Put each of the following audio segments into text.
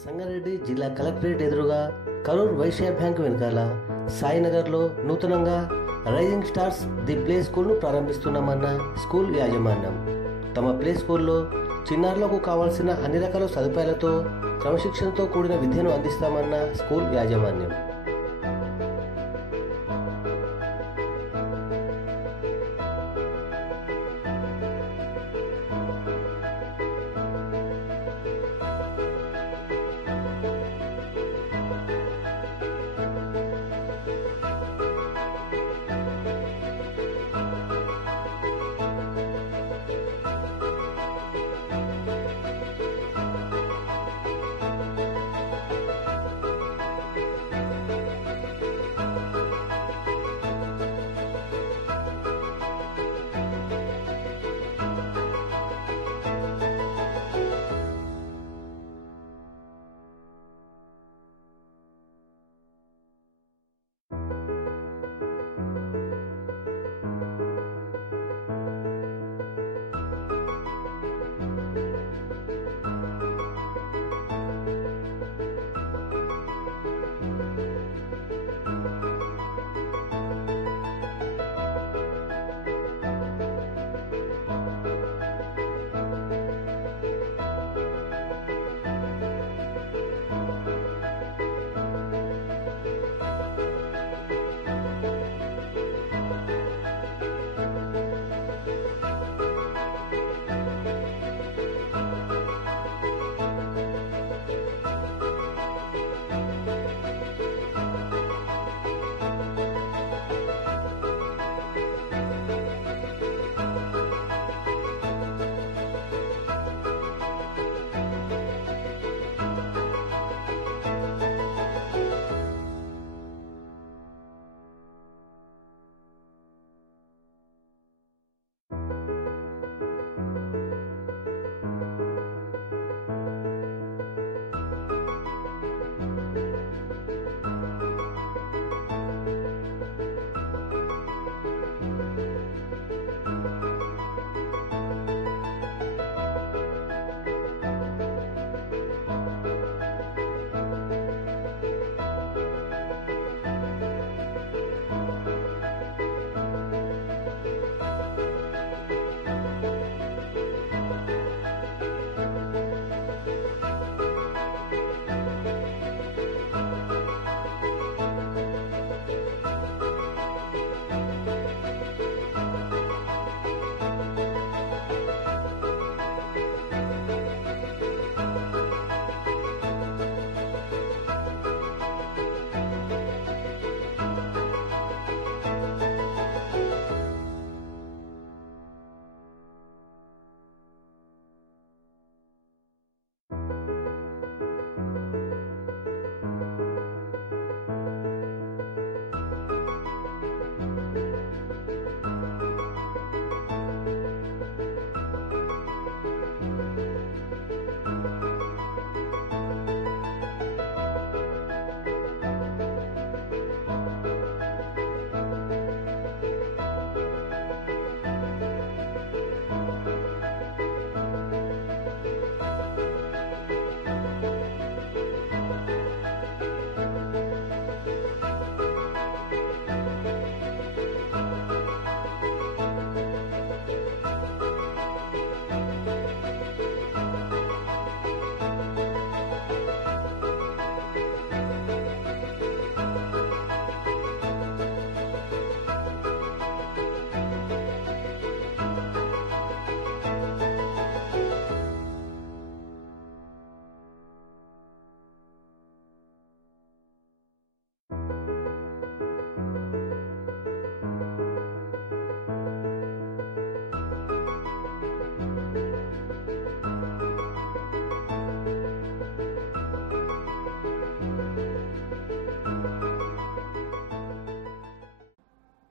సంగారెడ్డి జిల్లా కలెక్టరేట్ ఎదురుగా కరూర్ వైశ్య బ్యాంక్ వెనకాల సాయినగర్లో నూతనంగా రైజింగ్ స్టార్స్ ది ప్లే స్కూల్ను ప్రారంభిస్తున్నామన్న స్కూల్ యాజమాన్యం. తమ ప్లే స్కూల్లో చిన్నారులకు కావాల్సిన అన్ని రకాల సదుపాయాలతో క్రమశిక్షణతో కూడిన విద్యను అందిస్తామన్న స్కూల్ యాజమాన్యం.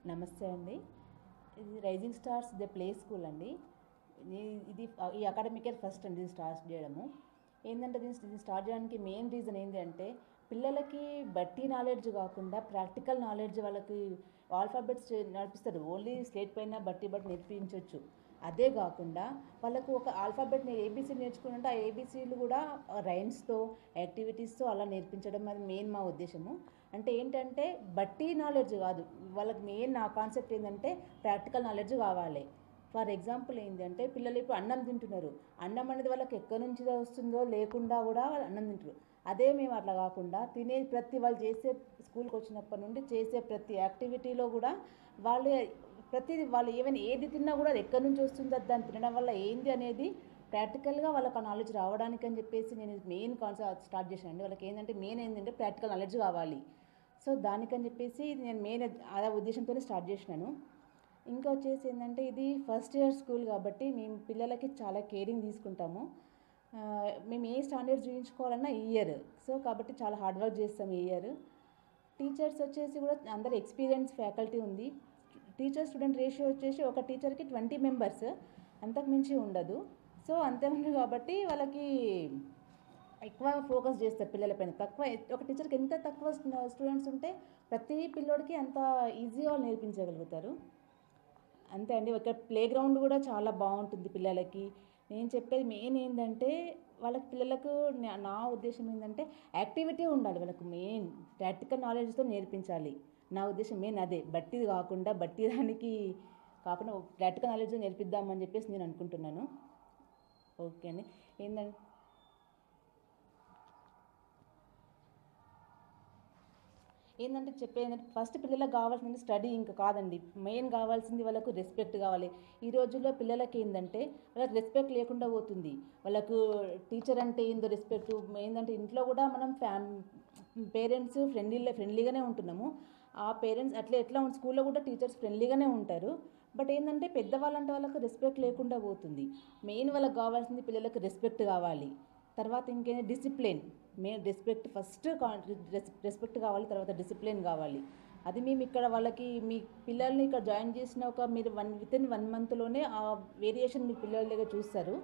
నమస్తే అండి. ఇది rising stars the play school అండి. ఇది ఈ అకాడమిక్ ఇయర్ ఫస్ట్ అండి ఇది స్టార్ట్ చేయడము. ఏంటంటే దీన్ని స్టార్ట్ చేయడానికి మెయిన్ రీజన్ ఏంటి అంటే పిల్లలకి బట్టి నాలెడ్జ్ కాకుండా ప్రాక్టికల్ నాలెడ్జ్ వాళ్ళకి ఆల్ఫాబెట్స్ నడిపిస్తారు. ఓన్లీ స్లేట్ పైన బట్టి నేర్పించవచ్చు. అదే కాకుండా వాళ్ళకు ఒక ఆల్ఫాబెట్ ఏబీసీ నేర్చుకుంటే ఆ ఏబీసీలు కూడా రైమ్స్తో యాక్టివిటీస్తో అలా నేర్పించడం అది మెయిన్ మా ఉద్దేశము. అంటే ఏంటంటే బట్టి నాలెడ్జ్ కాదు, వాళ్ళకి మెయిన్ నా కాన్సెప్ట్ ఏంటంటే ప్రాక్టికల్ నాలెడ్జ్ కావాలి. ఫర్ ఎగ్జాంపుల్ ఏంటంటే పిల్లలు ఇప్పుడు అన్నం తింటున్నారు, అన్నం అనేది వాళ్ళకి ఎక్కడి నుంచి వస్తుందో లేకుండా కూడా వాళ్ళు అన్నం తింటారు. అదే మేము అట్లా కాకుండా తినే ప్రతి వాళ్ళు చేసే స్కూల్కి వచ్చినప్పటి నుండి చేసే ప్రతి యాక్టివిటీలో కూడా వాళ్ళు ప్రతిదీ వాళ్ళు ఈవెన్ ఏది తిన్నా కూడా అది ఎక్కడి నుంచి వస్తుందో దాన్ని తినడం వల్ల ఏంది అనేది ప్రాక్టికల్గా వాళ్ళకి ఆ నాలెడ్జ్ రావడానికి అని చెప్పేసి నేను మెయిన్ కాన్సెప్ట్ స్టార్ట్ చేశాను. వాళ్ళకి ఏంటంటే మెయిన్ ఏంటంటే ప్రాక్టికల్ నాలెడ్జ్ కావాలి. సో దానికని చెప్పేసి నేను మెయిన్ అదే ఉద్దేశంతోనే స్టార్ట్ చేసినాను. ఇంకా వచ్చేసి ఏంటంటే ఇది ఫస్ట్ ఇయర్ స్కూల్ కాబట్టి మేము పిల్లలకి చాలా కేరింగ్ తీసుకుంటాము. మేము ఏ స్టాండర్డ్స్ చూపించుకోవాలన్నా ఈ ఇయర్, సో కాబట్టి చాలా హార్డ్ వర్క్ చేస్తాం ఈ ఇయర్. టీచర్స్ వచ్చేసి కూడా అందరు ఎక్స్పీరియన్స్ ఫ్యాకల్టీ ఉంది. టీచర్ స్టూడెంట్ రేషియో వచ్చేసి ఒక టీచర్కి 20 మెంబర్స్, అంతకు మించి ఉండదు. సో అంతే ఉంది కాబట్టి వాళ్ళకి ఎక్కువ ఫోకస్ చేస్తారు పిల్లలపైన. తక్కువ ఒక టీచర్కి ఎంత తక్కువ స్టూడెంట్స్ ఉంటే ప్రతి పిల్లోడికి అంత ఈజీగా నేర్పించగలుగుతారు. అంతే అండి. ఒక ప్లే గ్రౌండ్ కూడా చాలా బాగుంటుంది పిల్లలకి. నేను చెప్పేది మెయిన్ ఏంటంటే వాళ్ళకి పిల్లలకు నా ఉద్దేశం ఏంటంటే యాక్టివిటీ ఉండాలి, వాళ్ళకు మెయిన్ ప్రాక్టికల్ నాలెడ్జ్తో నేర్పించాలి. నా ఉద్దేశం మెయిన్ అదే, బట్టిది కాకుండా బట్టి దానికి కాకుండా ప్రాక్టికల్ నాలెడ్జ్ నేర్పిద్దామని చెప్పేసి నేను అనుకుంటున్నాను. ఓకే అండి. ఏంటంటే చెప్పేది ఫస్ట్ పిల్లలకు కావాల్సింది స్టడీ ఇంకా కాదండి, మెయిన్ కావాల్సింది వాళ్ళకు రెస్పెక్ట్ కావాలి. ఈ రోజుల్లో పిల్లలకి ఏంటంటే వాళ్ళకి రెస్పెక్ట్ లేకుండా పోతుంది. వాళ్ళకు టీచర్ అంటే ఏందో రెస్పెక్ట్ ఏంటంటే ఇంట్లో కూడా మనం పేరెంట్స్ ఫ్రెండ్లీగానే ఉంటున్నాము. ఆ పేరెంట్స్ ఎట్లా స్కూల్లో కూడా టీచర్స్ ఫ్రెండ్లీగానే ఉంటారు. బట్ ఏంటంటే పెద్దవాళ్ళంటే వాళ్ళకు రెస్పెక్ట్ లేకుండా పోతుంది. మెయిన్ వాళ్ళకి కావాల్సింది పిల్లలకు రెస్పెక్ట్ కావాలి. తర్వాత ఇంకేంటి discipline, main respect first respect కావాలి, తర్వాత డిసిప్లిన్ కావాలి. అది మేము ఇక్కడ వాళ్ళకి మీ పిల్లల్ని ఇక్కడ జాయిన్ చేసిన మీరు వితిన్ 1 మంత్లోనే ఆ వేరియేషన్ మీ పిల్లల దగ్గర చూస్తారు.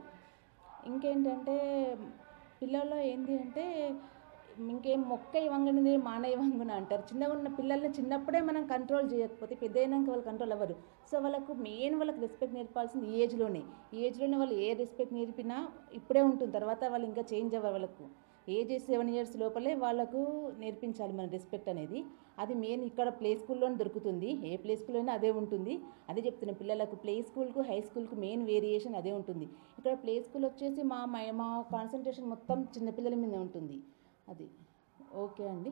ఇంకేంటంటే పిల్లల్లో ఏంటి అంటే ఇంకేం మొక్క ఇవ్వంగానే మాన ఇవ్వంగున అంటారు. చిన్నగా ఉన్న పిల్లల్ని చిన్నప్పుడే మనం కంట్రోల్ చేయకపోతే పెద్దయినాక వాళ్ళు కంట్రోల్ అవ్వరు. సో వాళ్ళకు మెయిన్ వాళ్ళకి రెస్పెక్ట్ నేర్పాల్సింది ఈ ఏజ్లోనే వాళ్ళు ఏ రెస్పెక్ట్ నేర్పినా ఇప్పుడే ఉంటుంది, తర్వాత వాళ్ళు ఇంకా చేంజ్ అవ్వరు. వాళ్ళకు ఏజ్ 7 ఇయర్స్ లోపలే వాళ్ళకు నేర్పించాలి మన రెస్పెక్ట్ అనేది. అది మెయిన్ ఇక్కడ ప్లే స్కూల్లోనే దొరుకుతుంది, ఏ ప్లే స్కూల్ అయినా అదే ఉంటుంది. అదే చెప్తున్నాను, పిల్లలకు ప్లే స్కూల్కు హై స్కూల్కు మెయిన్ వేరియేషన్ అదే ఉంటుంది. ఇక్కడ ప్లే స్కూల్ వచ్చేసి మా కాన్సన్ట్రేషన్ మొత్తం చిన్నపిల్లల మీద ఉంటుంది. అది ఓకే అండి.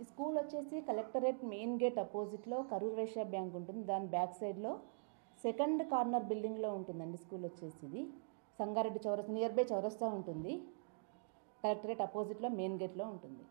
ఈ స్కూల్ వచ్చేసి కలెక్టరేట్ మెయిన్ గేట్ అపోజిట్లో కరూర్ వైశ్య బ్యాంక్ ఉంటుంది, దాని బ్యాక్ సైడ్లో సెకండ్ కార్నర్ బిల్డింగ్లో ఉంటుందండి స్కూల్ వచ్చేసి. ఇది సంగారెడ్డి చౌరస్తా నియర్ బై చౌరస్తా ఉంటుంది, కలెక్టరేట్ అపోజిట్లో మెయిన్ గేట్లో ఉంటుంది.